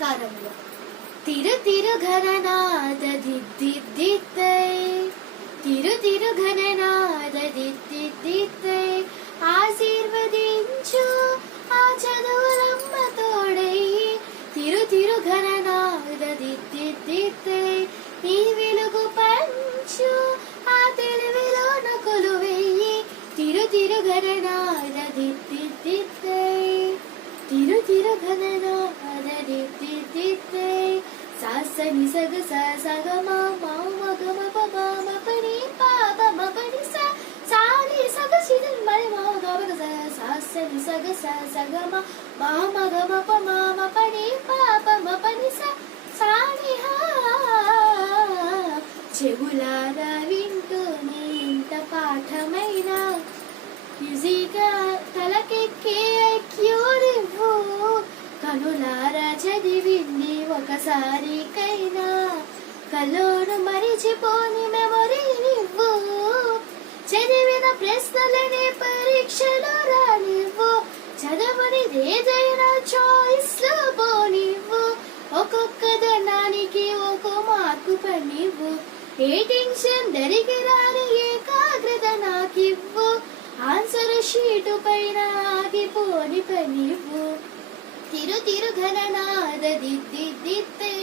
నమస్కారములు. తిరు తిరు ఘననాద దిద్దిద్దిత్తై, తిరు తిరు ఘననాద దిద్దిద్దిత్తై, ఆశీర్వదించు ఆ చదువులమ్మ తోడై. తిరు తిరు ఘననాద దిద్దిద్దిత్తై, నీ వెలుగు పంచు ఆ తెలివిలోన కొలువెయ్యి. తిరు తిరు ఘననాద దిద్దిద్దిత్తై, తిరు తిరు ఘననాద దిద్దిద్దిత్తై, సాసని సగ సగ మగ మ ప మ పని పాప మ పని స సాని సగ సిదన్ మరి మగ మగ సాసని సగ సగ మ మగ మ ప మ పని పాప మ పని స సాని హా. చెవులారా వింటూనే ఇంత పాఠమైనా ఈజీగా తలకెక్కే ఐక్యూనివ్వు. కనులారా చదివింది ఒకసారికైనా కలోను మరిచిపోని మెమొరీనివ్వు. చదివిన ప్రశ్నలనే పరీక్షలో రానివ్వు. చదవనిదేదైనా చాయిస్ లో పోనివ్వు. ఒక్కొక్క ధనానికి ఒక్కో మార్కు పనివ్వు. ఏ టెన్షన్ దరికి రాని ఏకాగ్రత నాకివ్వు. ఆన్సర్ షీటు పైన ఆగిపోని పనివ్వు. తిరు తిరు ఘననాద దిద్దిద్దిత్తై,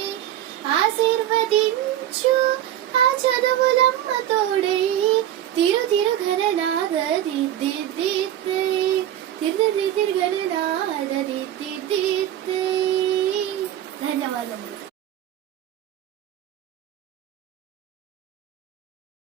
ఆశీర్వదించు ఆ చదువులమ్మ తోడై. తిరు తిరు ఘన